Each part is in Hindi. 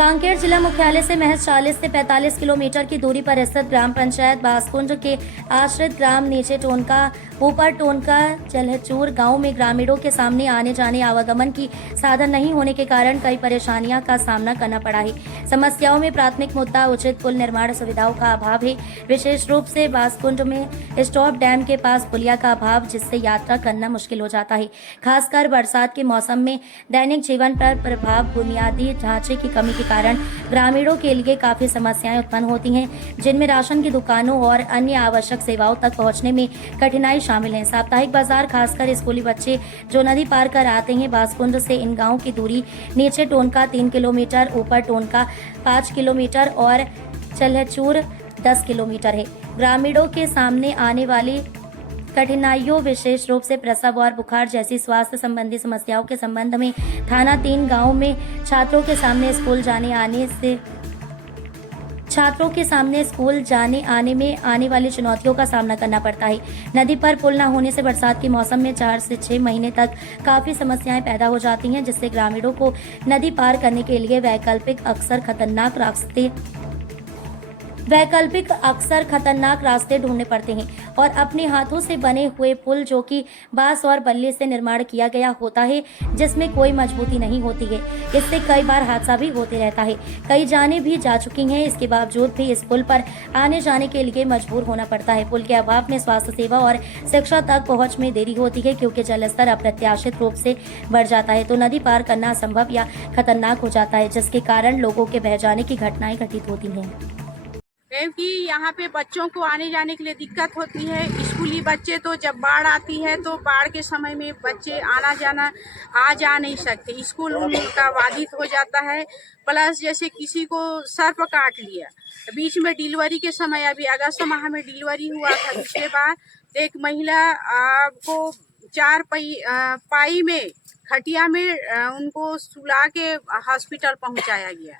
कांकेर जिला मुख्यालय से महज 40 से 45 किलोमीटर की दूरी पर स्थित ग्राम पंचायत बासकुंड के आश्रित ग्राम नीचे टोनका ऊपर टोनका चलहचूर गांव में ग्रामीणों के सामने आने जाने आवागमन की साधन नहीं होने के कारण कई परेशानियों का सामना करना पड़ा है। समस्याओं में प्राथमिक मुद्दा उचित पुल निर्माण सुविधाओं का अभाव है। विशेष रूप से बासकुंड में स्टॉप डैम के पास पुलिया का अभाव, जिससे यात्रा करना मुश्किल हो जाता है। खासकर बरसात के मौसम में दैनिक जीवन पर प्रभाव बुनियादी ढांचे की कमी के कारण ग्रामीणों के लिए काफी समस्याएं उत्पन्न होती हैं, जिनमें राशन की दुकानों और अन्य आवश्यक सेवाओं तक पहुंचने में कठिनाई शामिल है। साप्ताहिक बाजार, खासकर स्कूली बच्चे जो नदी पार कर आते हैं, बासकुंड से इन गांवों की दूरी नीचे टोनका 3 किलोमीटर, ऊपर टोनका 5 किलोमीटर और चलहचूर 10 किलोमीटर है। ग्रामीणों के सामने आने वाली कठिनाइयों विशेष रूप से प्रसव और बुखार जैसी स्वास्थ्य संबंधी समस्याओं के संबंध में थाना 3 गांव में छात्रों के सामने स्कूल जाने आने में आने वाली चुनौतियों का सामना करना पड़ता है। नदी पर पुल न होने से बरसात के मौसम में 4 से 6 महीने तक काफी समस्याएं पैदा हो जाती हैं, जिससे ग्रामीणों को नदी पार करने के लिए वैकल्पिक अक्सर खतरनाक रास्ते ढूंढने पड़ते हैं और अपने हाथों से बने हुए पुल जो कि बांस और बल्ली से निर्माण किया गया होता है, जिसमें कोई मजबूती नहीं होती है। इससे कई बार हादसा भी होते रहता है। कई जानें भी जा चुकी हैं। इसके बावजूद भी इस पुल पर आने जाने के लिए मजबूर होना पड़ता है। पुल के अभाव में स्वास्थ्य सेवा और शिक्षा तक पहुँच में देरी होती है, क्योंकि जलस्तर अप्रत्याशित रूप से बढ़ जाता है तो नदी पार करना असंभव या खतरनाक हो जाता है, जिसके कारण लोगों के बह जाने की घटनाएं घटित होती हैं। क्योंकि यहाँ पे बच्चों को आने जाने के लिए दिक्कत होती है। स्कूली बच्चे तो जब बाढ़ आती है तो बाढ़ के समय में बच्चे आ जा नहीं सकते, स्कूल उनका बाधित हो जाता है। प्लस जैसे किसी को सर्प काट लिया, बीच में डिलीवरी के समय, अभी अगस्त माह में डिलीवरी हुआ था पिछले बार, तो एक महिला को 4 पाई में खटिया में उनको सुला के हॉस्पिटल पहुंचाया गया।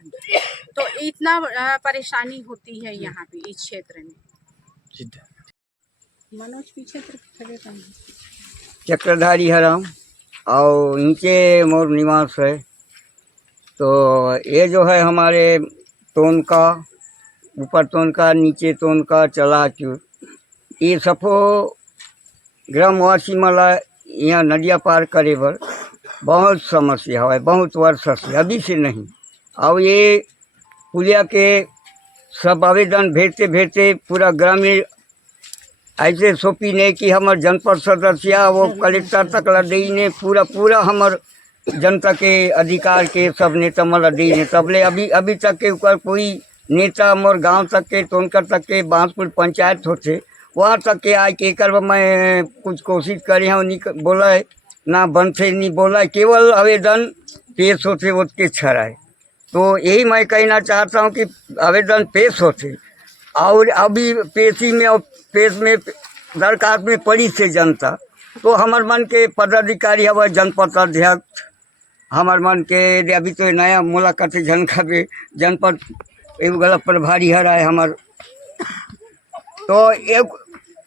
तो इतना परेशानी होती है यहाँ पे इस क्षेत्र में। मनोज पीछे चक्रधारी हराम और नीचे मोर निवास है। तो ये जो है हमारे टोनका, ऊपर टोनका नीचे टोनका चलाचूर, ये सफो ग्रामवासी मला यहाँ नदिया पार करे बर बहुत समस्या है, बहुत वर्ष से, अभी से नहीं। और ये पुलिया के सब आवेदन भेजते भेजते पूरा ग्रामीण ऐसे सोपी ने कि हमार जनपद सदस्य वो कलेक्टर तक लड़ी ने पूरा हमार जनता के अधिकार के सब नेता मला दी ने, तबले अभी तक के ऊपर कोई नेता मोर गांव तक के टोनकर तक के बांसपुर पंचायत होते वहाँ तक के आए के कर मैं कुछ कोशिश करे हूँ, नहीं बोला है ना बनते नहीं बोला, केवल आवेदन पेश होते उसके छड़ाए। तो यही मैं कहना चाहता हूँ कि आवेदन पेश होते और अभी पेश में दरखास्त में पड़ी से जनता, तो हमार मन के पदाधिकारी हवा जनपद अध्यक्ष, हमार मन के अभी तो नया मुलाकात जनका पे जनपद एगो गलत प्रभारी हराए हमार, तो एक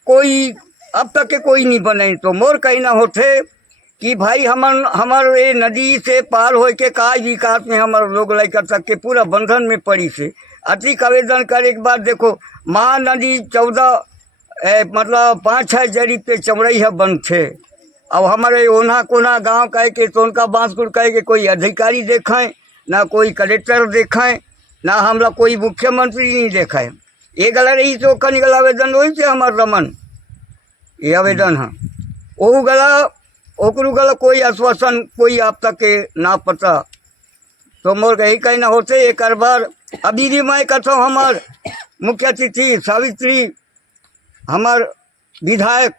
कोई अब तक के कोई नहीं बने। तो मोर कहना होते कि भाई हमार ये नदी से पार हो के काय विकास में हमारे लोग लेकर तक के पूरा बंधन में पड़ी से अधिक आवेदन करे के बाद देखो महानदी 5-6 जरी पे चमड़ई है बंद थे। अब हमारे ओना कोना गांव कहे के टोनका बांसकुंड कहे के कोई अधिकारी देखाएं, ना कोई कलेक्टर देखाएं, ना हमला कोई मुख्यमंत्री नहीं देखाएं। ये गला रही तो निकल आवेदन वही से हमार रमन ये आवेदन है वो गला ओकरू गला कोई आश्वासन कोई आप तक के ना पता। तो मोर यही कहना होते एक बार अभी भी मैं कहता हूँ हमार मुख्य अतिथि सावित्री, हमार विधायक